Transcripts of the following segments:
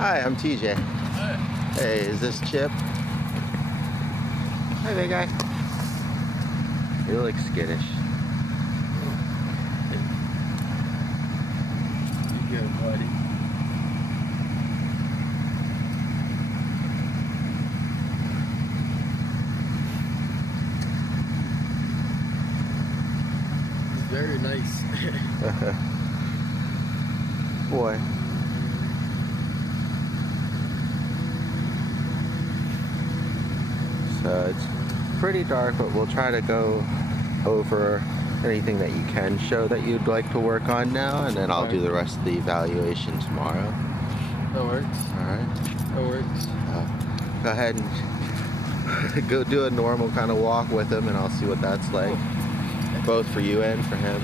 Hi, I'm TJ. Hi. Hey, is this Chip? Hi, big guy. You look skittish. You good, buddy? It's very nice. Boy. So it's pretty dark, but we'll try to go over anything that you can show that you'd like to work on now, and then I'll do the rest of the evaluation tomorrow. That works. Alright. That works. Go ahead and go do a normal kind of walk with him, and I'll see what that's like. Both for you and for him.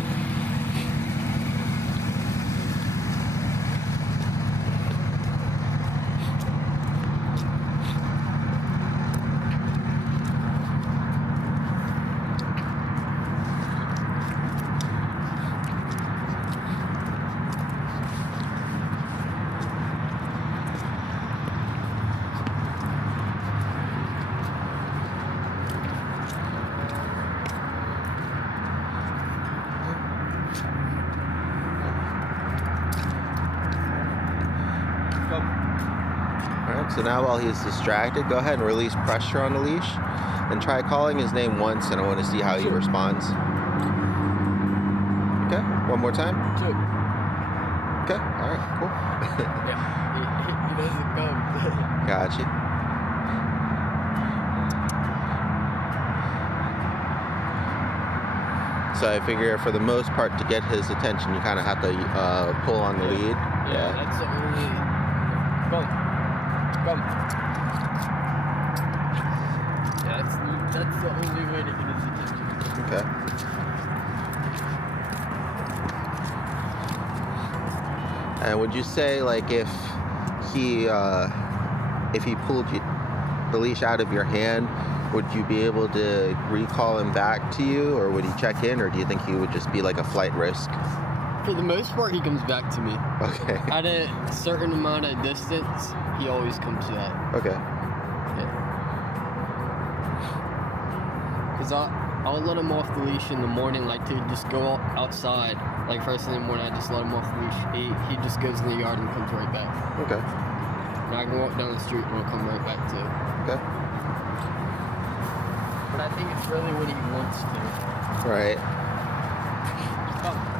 Alright, so now while he's distracted, go ahead and release pressure on the leash and try calling his name once, and I want to see how he responds. Okay, one more time. Chip. Okay, alright, cool. Yeah, he doesn't come. Gotcha. So I figure for the most part, to get his attention, you kind of have to pull on the lead. Yeah, that's the only... Come. Yeah, that's the only way to get his attention. Okay. And would you say, like, if he pulled the leash out of your hand, would you be able to recall him back to you, or would he check in, or do you think he would just be like a flight risk? For the most part, he comes back to me. Okay. At a certain amount of distance, he always comes back. Okay. Yeah. Because I'll let him off the leash in the morning, like to just go outside. Like first thing in the morning, I just let him off the leash. He just goes in the yard and comes right back. Okay. And I can walk down the street and he'll come right back too. Okay. But I think it's really when he wants to. Right. Come.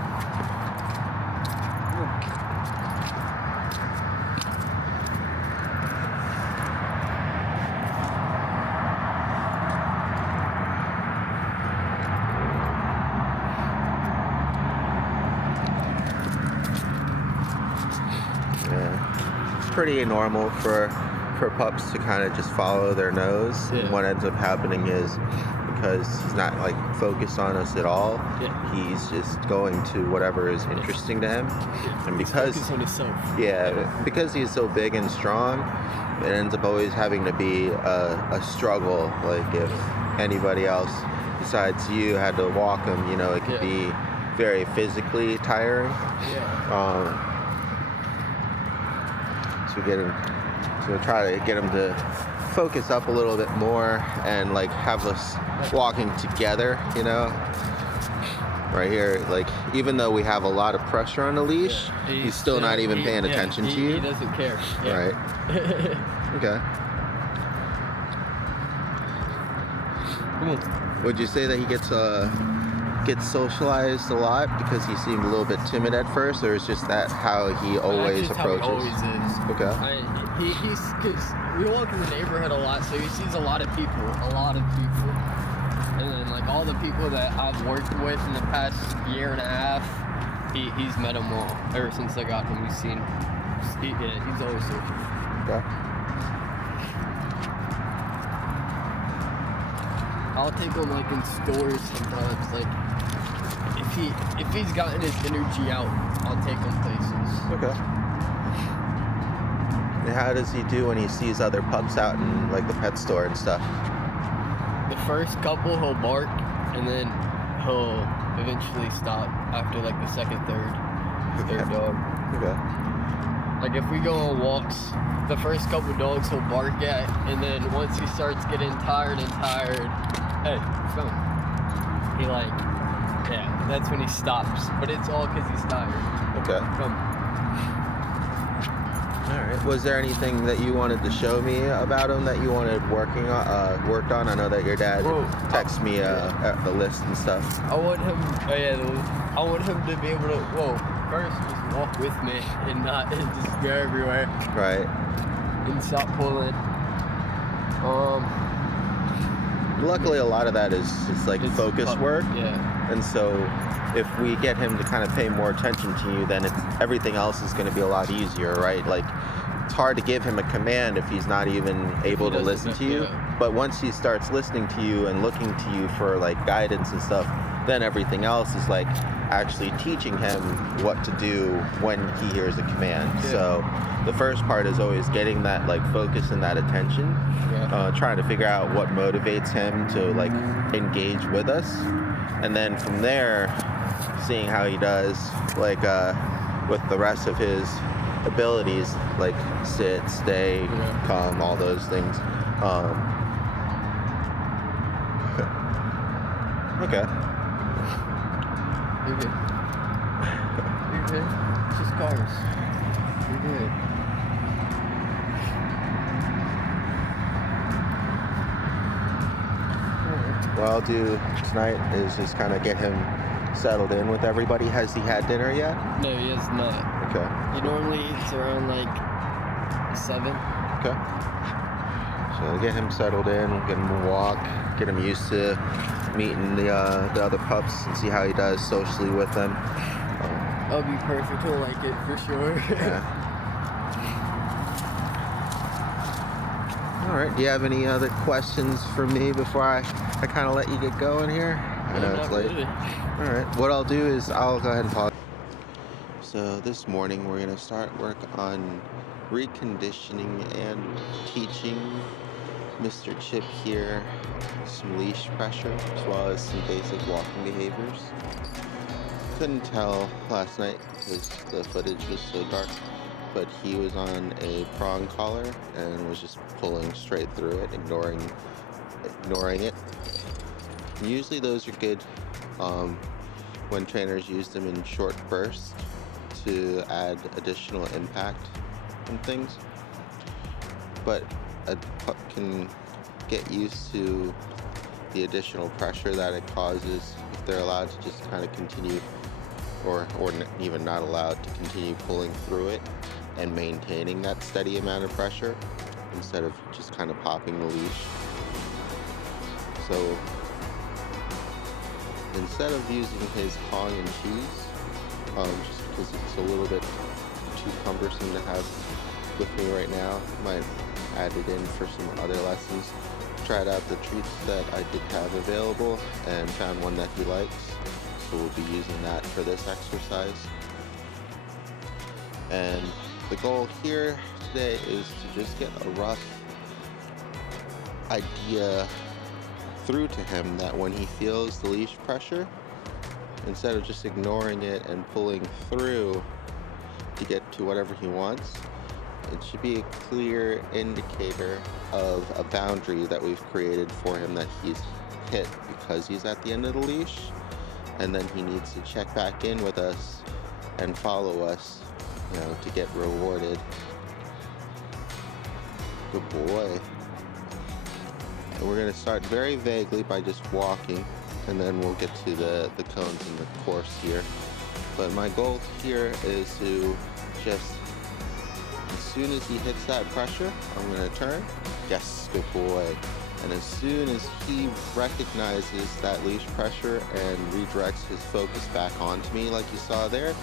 Yeah. It's pretty normal for pups to kind of just follow their nose. Yeah. And what ends up happening is, because he's not like focused on us at all, he's just going to whatever is interesting to him. Yeah. And because He's on himself. because he's so big and strong, it ends up always having to be a struggle. Like if anybody else besides you had to walk him, you know, it could be very physically tiring. Yeah. So try to get him to focus up a little bit more and like have us walking together, you know. Right here, like even though we have a lot of pressure on the leash, he's still not even paying attention to you. He doesn't care. Yeah. Right. Okay. Come on. Would you say that he gets socialized a lot because he seemed a little bit timid at first, or is just that how he always That's just approaches? How he always is. Okay. He's because we walk in the neighborhood a lot, so he sees a lot of people, and then like all the people that I've worked with in the past year and a half, he's met them all ever since I got him. He's seen, he's always social. Okay. I'll take him like in stores sometimes, like if he's gotten his energy out, I'll take him places. Okay. And how does he do when he sees other pups out in like the pet store and stuff? The first couple he'll bark, and then he'll eventually stop after like the second, third dog. Okay. Like if we go on walks, the first couple dogs he'll bark at, and then once he starts getting tired, hey, come. He like, yeah, that's when he stops. But it's all because he's tired. Okay. Come. All right. Was there anything that you wanted to show me about him that you wanted worked on? I know that your dad texted me the list and stuff. I want him. I want him to be able to. First, just walk with me and not just go everywhere. Right. And stop pulling. Luckily, a lot of that is like focus work. Yeah. And so, if we get him to kind of pay more attention to you, then everything else is going to be a lot easier, right? Like, it's hard to give him a command if he's not even able to listen to you. Yeah. But once he starts listening to you and looking to you for like guidance and stuff, then everything else is like actually teaching him what to do when he hears a command. Yeah. So the first part is always getting that like focus and that attention, trying to figure out what motivates him to like engage with us, and then from there seeing how he does like with the rest of his abilities, like sit, stay, come, all those things. Okay. You're good. You're good. It's just cars. You're good. What I'll do tonight is just kind of get him settled in with everybody. Has he had dinner yet? No, he has not. Okay. He normally eats around like 7. Okay. So get him settled in, get him a walk, get him used to meeting the other pups and see how he does socially with them. I'll be perfect. He'll like it for sure. Yeah. All right. Do you have any other questions for me before I kind of let you get going here? I know it's late. Really. All right. What I'll do is I'll go ahead and pause. So this morning we're going to start work on reconditioning and teaching Mr. Chip here some leash pressure as well as some basic walking behaviors. Couldn't tell last night because the footage was so dark, but he was on a prong collar and was just pulling straight through it, ignoring it. And usually those are good when trainers use them in short bursts to add additional impact and things. But a pup can get used to the additional pressure that it causes if they're allowed to just kind of continue or even not allowed to continue pulling through it and maintaining that steady amount of pressure instead of just kind of popping the leash. So instead of using his Hong and cheese, just because it's a little bit too cumbersome to have with me right now, I might add it in for some other lessons. Tried out the treats that I did have available and found one that he likes, so we'll be using that for this exercise. And the goal here today is to just get a rough idea through to him that when he feels the leash pressure, instead of just ignoring it and pulling through to get to whatever he wants, it should be a clear indicator of a boundary that we've created for him that he's hit because he's at the end of the leash, and then he needs to check back in with us and follow us, to get rewarded. Good boy. And we're going to start very vaguely by just walking, and then we'll get to the cones and the course here. But my goal here is to just, as soon as he hits that pressure, I'm going to turn. Yes, good boy. And as soon as he recognizes that leash pressure and redirects his focus back onto me like you saw there,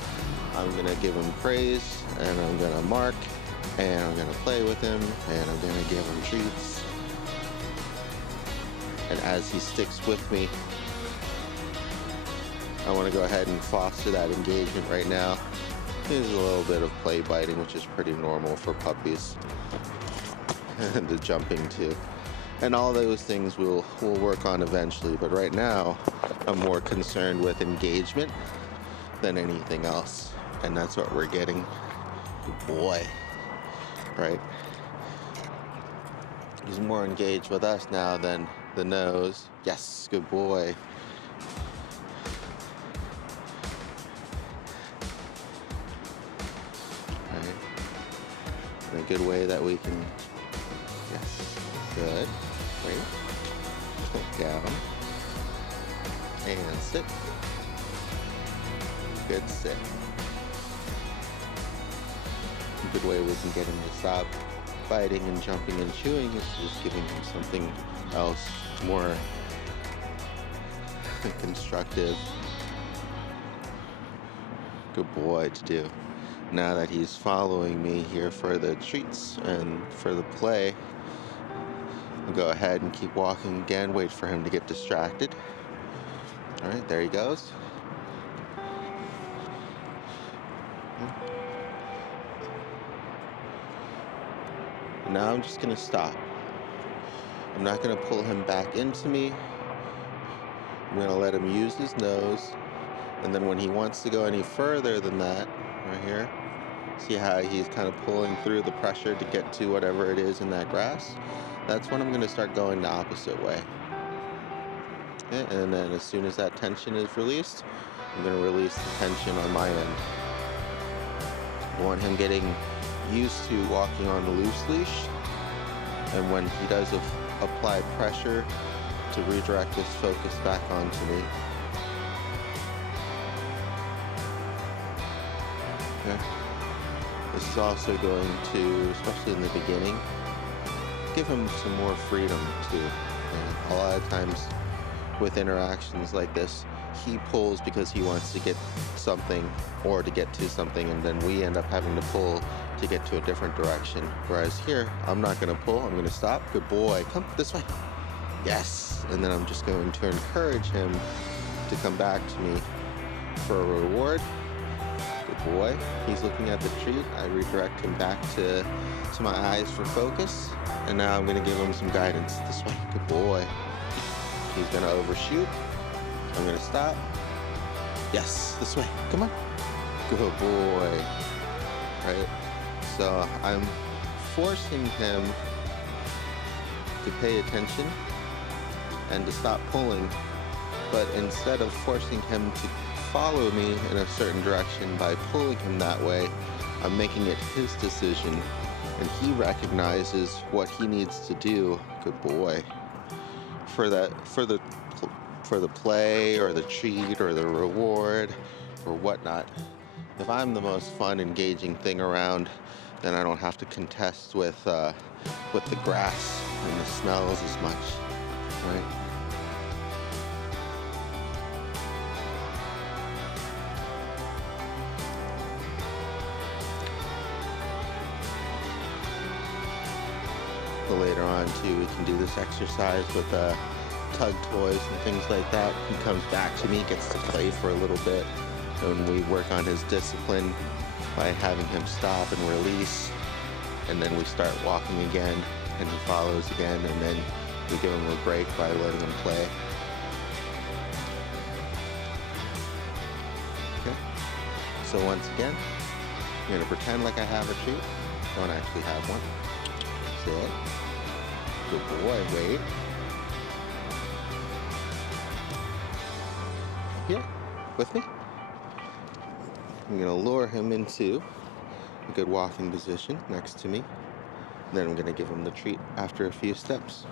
I'm going to give him praise, and I'm going to mark, and I'm going to play with him, and I'm going to give him treats. And as he sticks with me, I want to go ahead and foster that engagement right now. There's a little bit of play biting, which is pretty normal for puppies. And the jumping too. And all those things we'll work on eventually, but right now I'm more concerned with engagement than anything else. And that's what we're getting Good boy. Right? He's more engaged with us now than the nose. Yes, good boy. Right? In a good way that we can, yes, good. Wait. Down. And sit. Good sit. A good way we can get him to stop fighting and jumping and chewing is just giving him something else more constructive. Good boy to do. Now that he's following me here for the treats and for the play, I'll go ahead and keep walking again, wait for him to get distracted. All right, there he goes. Now I'm just gonna stop. I'm not gonna pull him back into me. I'm gonna let him use his nose. And then when he wants to go any further than that, right here, see how he's kind of pulling through the pressure to get to whatever it is in that grass? That's when I'm gonna start going the opposite way. Okay, and then as soon as that tension is released, I'm gonna release the tension on my end. I want him getting used to walking on the loose leash, and when he does apply pressure, to redirect his focus back onto me. Okay. This is also going to, especially in the beginning, give him some more freedom too. A lot of times with interactions like this, he pulls because he wants to get something or to get to something, and then we end up having to pull to get to a different direction. Whereas here, I'm not going to pull, I'm going to stop. Good boy, come this way. Yes, and then I'm just going to encourage him to come back to me for a reward. Good boy. He's looking at the treat. I redirect him back to my eyes for focus, and now I'm going to give him some guidance. This way. Good boy. He's going to overshoot. I'm going to stop. Yes, this way. Come on. Good boy. Right? So I'm forcing him to pay attention and to stop pulling, but instead of forcing him to follow me in a certain direction by pulling him that way, I'm making it his decision, and he recognizes what he needs to do. Good boy. For the play or the treat or the reward or whatnot. If I'm the most fun, engaging thing around, then I don't have to contest with the grass and the smells as much, right? But later on too, we can do this exercise with tug toys and things like that. He comes back to me, gets to play for a little bit, and we work on his discipline by having him stop and release, and then we start walking again, and he follows again, and then we give him a break by letting him play. Okay. So once again, I'm going to pretend like I have a treat. Don't actually have one. Sit. Good boy. Wait. Here, with me. I'm going to lure him into a good walking position next to me. Then I'm going to give him the treat after a few steps.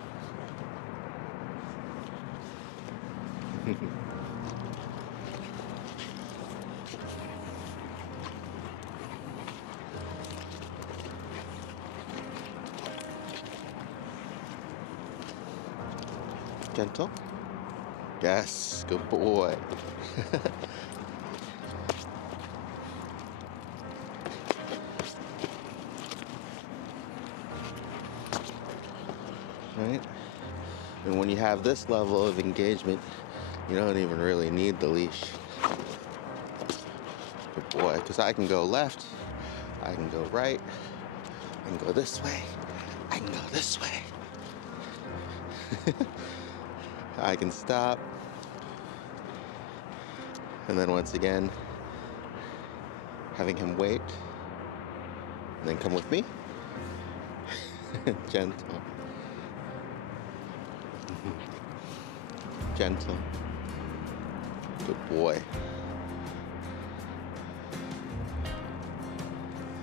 Gentle. Yes, good boy. Right? And when you have this level of engagement, you don't even really need the leash. Good boy, because I can go left, I can go right, I can go this way, I can go this way. I can stop. And then once again, having him wait And then come with me. Gentle. Gentle. Good boy.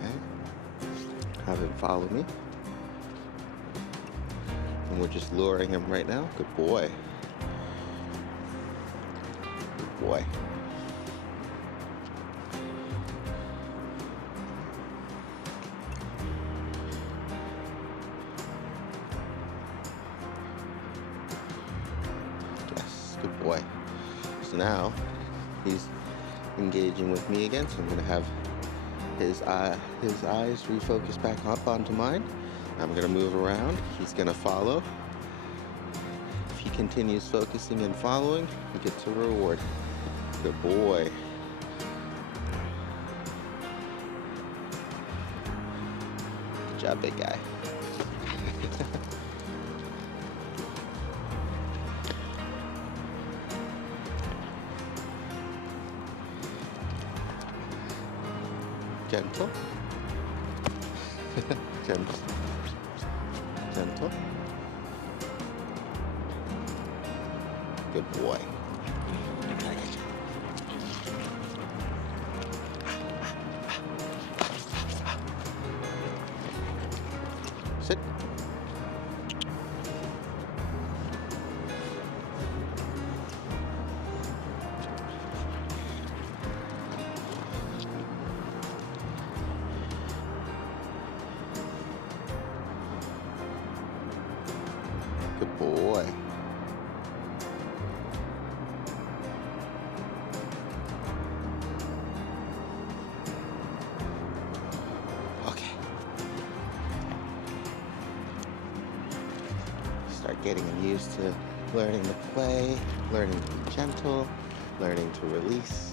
Okay. Have him follow me. And we're just luring him right now. Good boy. Good boy. Good boy. So now he's engaging with me again, so I'm going to have his eyes refocus back up onto mine. I'm going to move around. He's going to follow. If he continues focusing and following, he gets a reward. Good boy. Good job, big guy. Gentle. Gentle. Gentle. Good boy. Sit. Good boy. Okay. Start getting him used to learning to play, learning to be gentle, learning to release.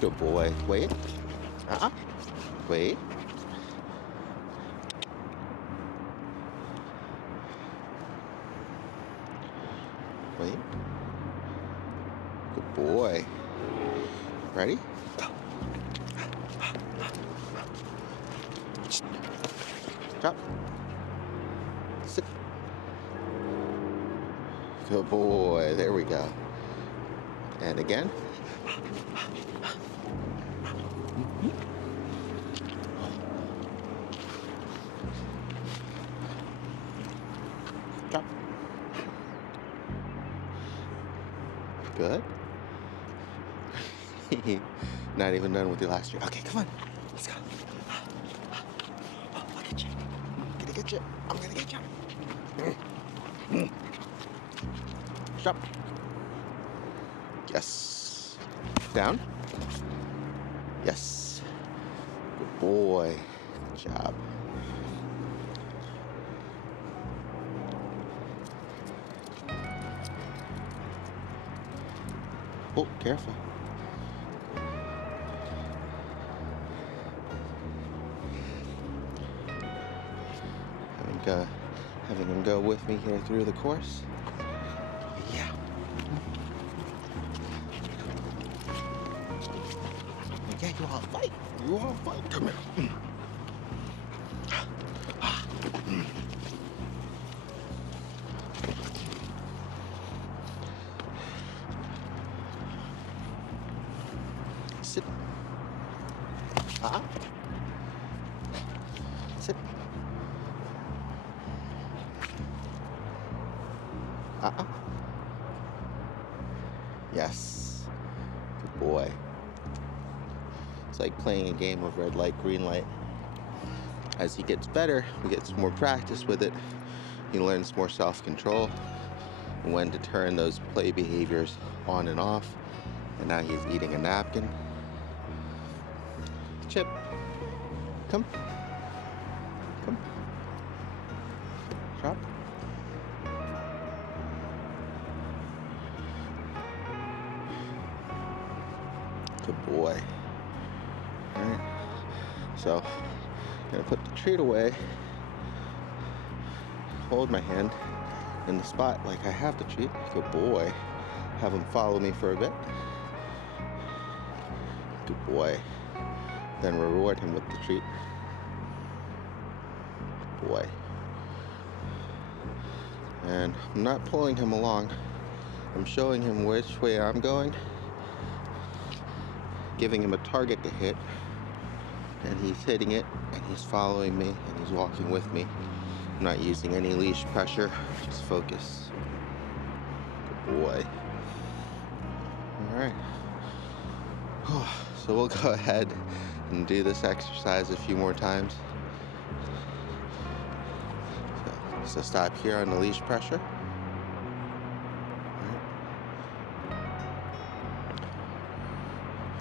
Good boy. Wait. Wait. Wait. Good boy. Ready? Go. Drop. Sit. Good boy. There we go. And again. Drop. Good. Not even done with your last trick. Okay, come on. Let's go. Oh, look at you. I'm gonna get you. I'm gonna get you. Stop. Yes. Down. Yes. Good boy. Good job. Oh, careful. Having him go with me here through the course. Yeah. Yeah, you all fight. You all fight. Come here. Sit. Sit. Yes. Good boy. It's like playing a game of red light, green light. As he gets better, he gets more practice with it. He learns more self-control and when to turn those play behaviors on and off. And now he's eating a napkin. Chip, come. Come. Drop. Good boy. All right. So, I'm gonna put the treat away. Hold my hand in the spot like I have the treat. Good boy. Have him follow me for a bit. Good boy. Then reward him with the treat. Good boy. And I'm not pulling him along. I'm showing him which way I'm going, giving him a target to hit, and he's hitting it, and he's following me, and he's walking with me. I'm not using any leash pressure, just focus. Good boy. All right. So we'll go ahead and do this exercise a few more times. So stop here on the leash pressure.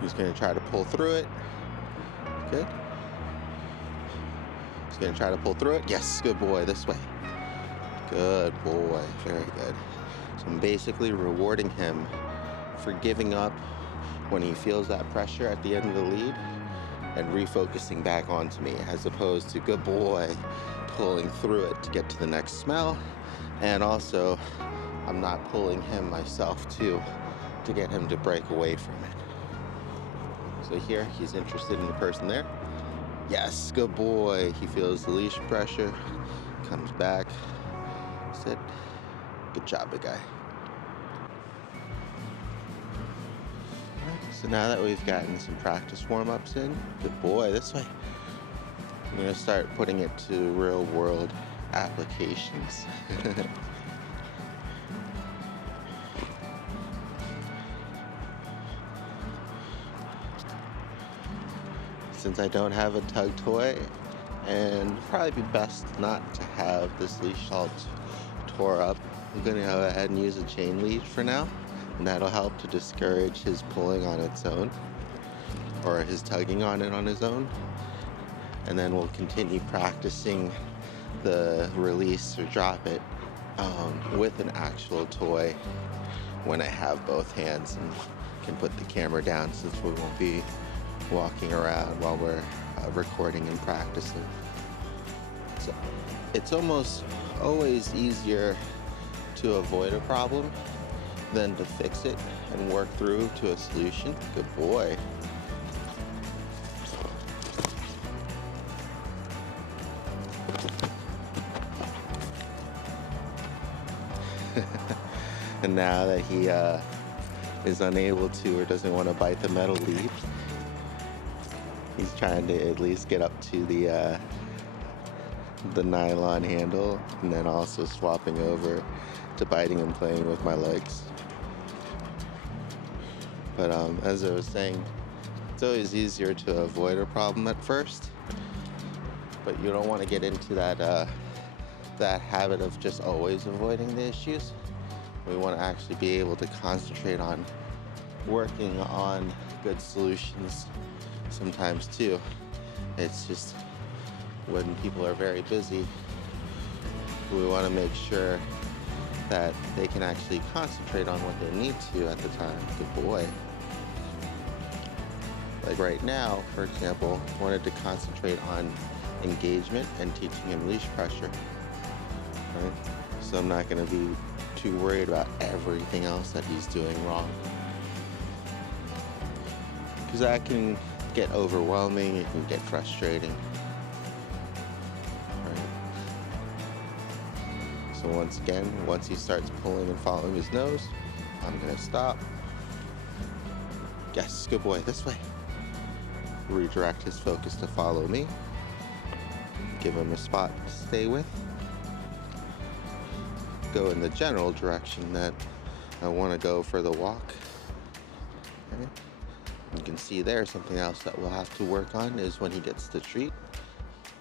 He's going to try to pull through it. Good. He's going to try to pull through it. Yes, good boy. This way. Good boy. Very good. So I'm basically rewarding him for giving up when he feels that pressure at the end of the lead and refocusing back onto me, as opposed to good boy pulling through it to get to the next smell. And also, I'm not pulling him myself too to get him to break away from it. So here, he's interested in the person there. Yes, good boy. He feels the leash pressure, comes back, sit. Good job, big guy. So now that we've gotten some practice warm-ups in, good boy, this way. I'm gonna start putting it to real-world applications. Since I don't have a tug toy, and it'd probably be best not to have this leash all tore up, I'm gonna go ahead and use a chain leash for now, and that'll help to discourage his pulling on its own, or his tugging on it on his own. And then we'll continue practicing the release or drop it with an actual toy when I have both hands and can put the camera down, since we won't be walking around while we're recording and practicing. So it's almost always easier to avoid a problem than to fix it and work through to a solution. Good boy. And now that he is unable to or doesn't want to bite the metal lead, he's trying to at least get up to the nylon handle, and then also swapping over to biting and playing with my legs. But as I was saying, it's always easier to avoid a problem at first, but you don't want to get into that habit of just always avoiding the issues. We want to actually be able to concentrate on working on good solutions sometimes too. It's just when people are very busy, we want to make sure that they can actually concentrate on what they need to at the time. Good boy. Like right now, for example, I wanted to concentrate on engagement and teaching him leash pressure. Right? So I'm not going to be too worried about everything else that he's doing wrong, because that can get overwhelming, it can get frustrating. Right? So once again, once he starts pulling and following his nose, I'm going to stop. Yes, good boy, this way. Redirect his focus to follow me. Give him a spot to stay with. Go in the general direction that I want to go for the walk. Okay. You can see there something else that we'll have to work on is when he gets the treat.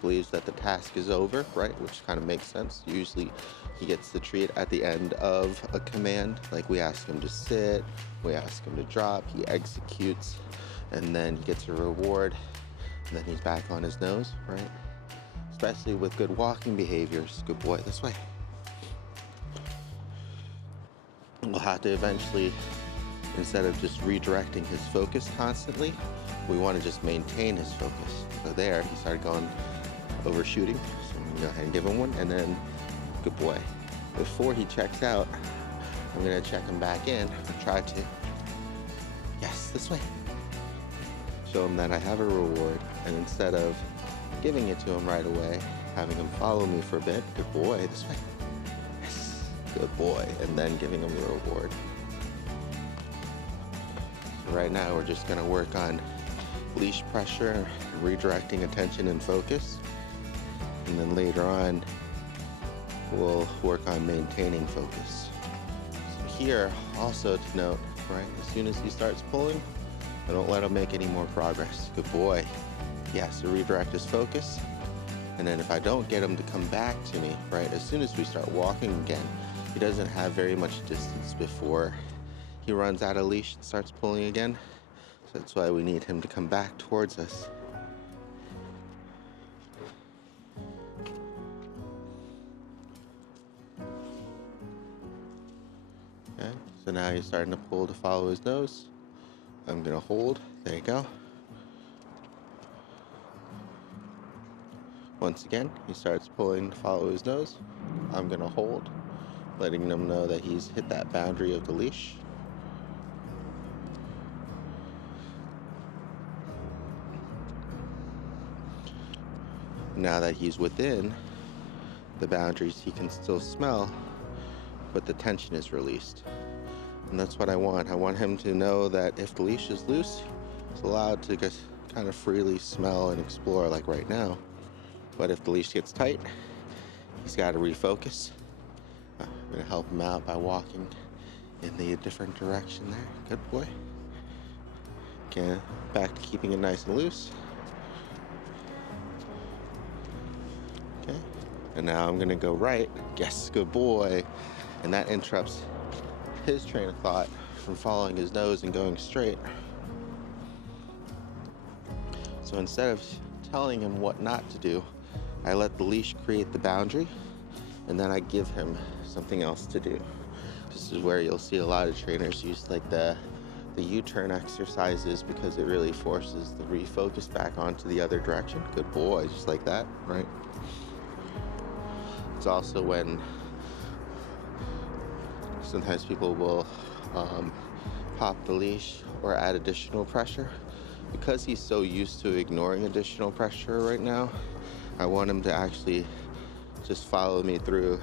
Believes that the task is over, right? Which kind of makes sense. Usually he gets the treat at the end of a command. Like we ask him to sit, we ask him to drop, he executes, and then he gets a reward, and then he's back on his nose, right? Especially with good walking behaviors. Good boy, this way. We'll have to eventually, instead of just redirecting his focus constantly, we want to just maintain his focus. So there, he started going overshooting. So I'm gonna go ahead and give him one, and then good boy. Before he checks out, I'm gonna check him back in and try to, yes, this way. Show him that I have a reward, and instead of giving it to him right away, having him follow me for a bit, good boy, this way. Yes, good boy, and then giving him the reward. So right now we're just gonna work on leash pressure, redirecting attention and focus. And then later on, we'll work on maintaining focus. So here, also to note, right, as soon as he starts pulling, I don't let him make any more progress. Good boy. Yes, so redirect his focus. And then if I don't get him to come back to me, right, as soon as we start walking again, he doesn't have very much distance before he runs out of leash and starts pulling again. So that's why we need him to come back towards us. Okay, so now he's starting to pull to follow his nose. I'm gonna hold, there you go. Once again, he starts pulling to follow his nose. I'm gonna hold, letting him know that he's hit that boundary of the leash. Now that he's within the boundaries, he can still smell, but the tension is released. And that's what I want. I want him to know that if the leash is loose, he's allowed to just kind of freely smell and explore like right now. But if the leash gets tight, he's got to refocus. I'm going to help him out by walking in the different direction there. Good boy. Okay, back to keeping it nice and loose. Okay, and now I'm going to go right. Yes, good boy. And that interrupts his train of thought from following his nose and going straight. So instead of telling him what not to do, I let the leash create the boundary, and then I give him something else to do. This is where you'll see a lot of trainers use like the U-turn exercises, because it really forces the refocus back onto the other direction. Good boy, just like that, right? It's also when sometimes people will pop the leash or add additional pressure. Because he's so used to ignoring additional pressure right now, I want him to actually just follow me through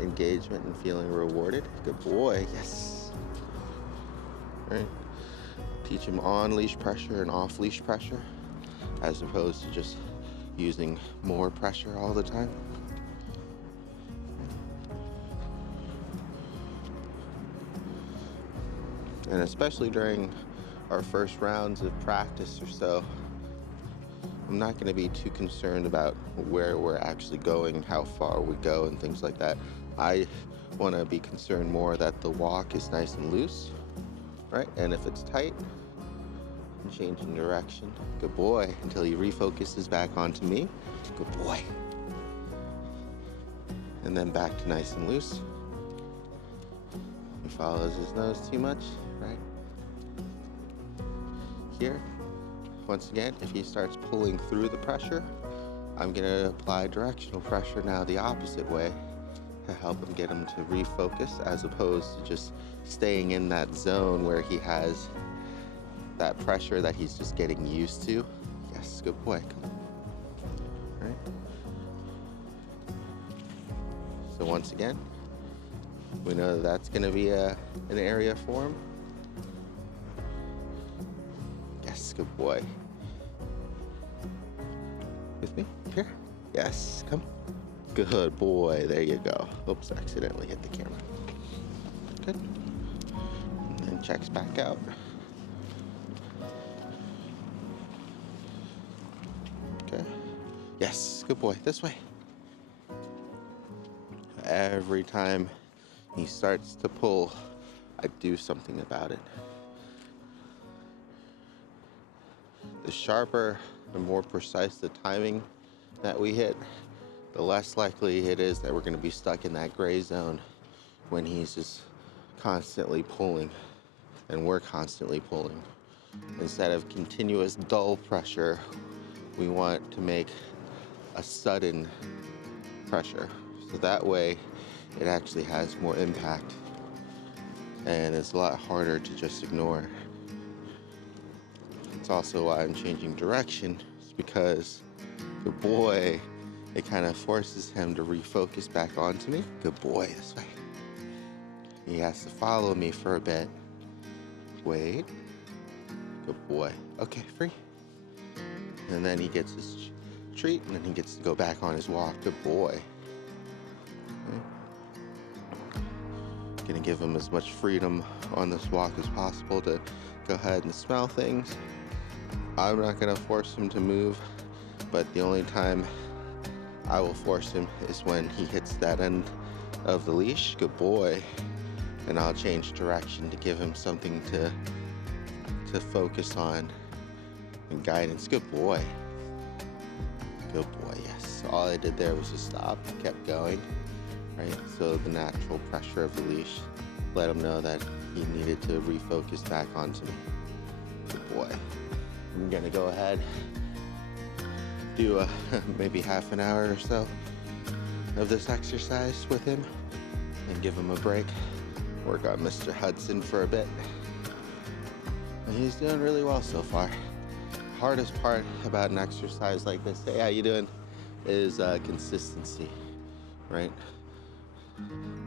engagement and feeling rewarded. Good boy, yes. Right? Teach him on leash pressure and off leash pressure, as opposed to just using more pressure all the time. And especially during our first rounds of practice or so, I'm not going to be too concerned about where we're actually going, how far we go, and things like that. I want to be concerned more that the walk is nice and loose, right? And if it's tight, changing direction. Good boy, until he refocuses back onto me. Good boy. And then back to nice and loose. He follows his nose too much, right? Here, once again, if he starts pulling through the pressure, I'm gonna apply directional pressure now the opposite way to help him get him to refocus, as opposed to just staying in that zone where he has that pressure that he's just getting used to. Yes, good boy. Come on. All right. So once again, we know that that's gonna be an area for him. Yes, good boy. With me? Here? Yes, come. Good boy, there you go. Oops, accidentally hit the camera. Good. And then checks back out. Okay. Yes, good boy, this way. Every time he starts to pull, I do something about it. The sharper, the more precise the timing that we hit, the less likely it is that we're going to be stuck in that gray zone when he's just constantly pulling and we're constantly pulling. Instead of continuous dull pressure, we want to make a sudden pressure. So that way it actually has more impact. and it's a lot harder to just ignore. It's also why I'm changing direction. It's because, good boy, it kind of forces him to refocus back onto me. Good boy, this way. He has to follow me for a bit. Wait. Good boy. Okay, free. And then he gets his treat, and then he gets to go back on his walk. Good boy. Okay. Gonna give him as much freedom on this walk as possible to go ahead and smell things. I'm not gonna force him to move, but the only time I will force him is when he hits that end of the leash. Good boy. And I'll change direction to give him something to focus on and guidance. Good boy. Good boy, yes. All I did there was just stop, kept going, right? So the natural pressure of the leash let him know that he needed to refocus back onto me. Good boy. I'm gonna go ahead, do maybe half an hour or so of this exercise with him and give him a break. Work on Mr. Hudson for a bit. And he's doing really well so far. Hardest part about an exercise like this, hey, how you doing, is consistency, right?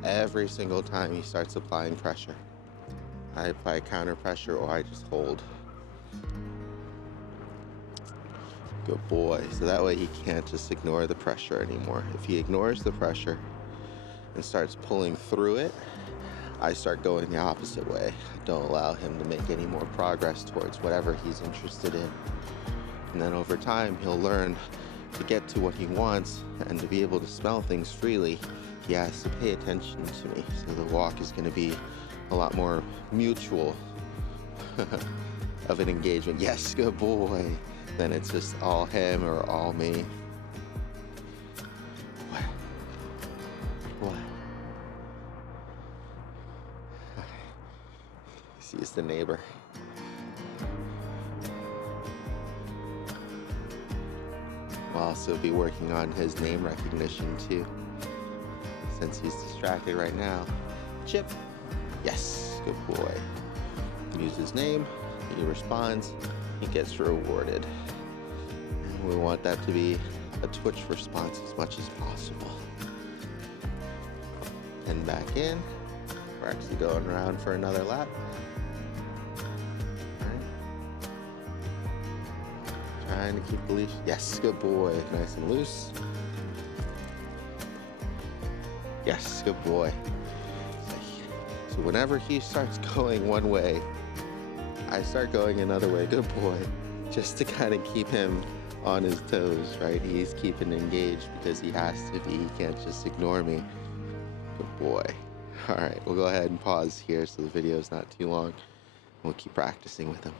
Every single time he starts applying pressure, I apply counter pressure or I just hold. Good boy. So that way he can't just ignore the pressure anymore. If he ignores the pressure and starts pulling through it, I start going the opposite way. I don't allow him to make any more progress towards whatever he's interested in. And then over time, he'll learn to get to what he wants, and to be able to smell things freely, he has to pay attention to me. So the walk is going to be a lot more mutual of an engagement. Yes, good boy. Then it's just all him or all me. What? What? He's the neighbor. We'll also be working on his name recognition too, since he's distracted right now. Chip. Yes, good boy. Use his name, he responds, he gets rewarded. And we want that to be a twitch response as much as possible. And back in. We're actually going around for another lap. Trying to keep the leash. Yes, good boy. Nice and loose. Yes, good boy. So whenever he starts going one way, I start going another way. Good boy. Just to kind of keep him on his toes, right? He's keeping engaged because he has to be. He can't just ignore me. Good boy. All right, we'll go ahead and pause here so the video is not too long. We'll keep practicing with him.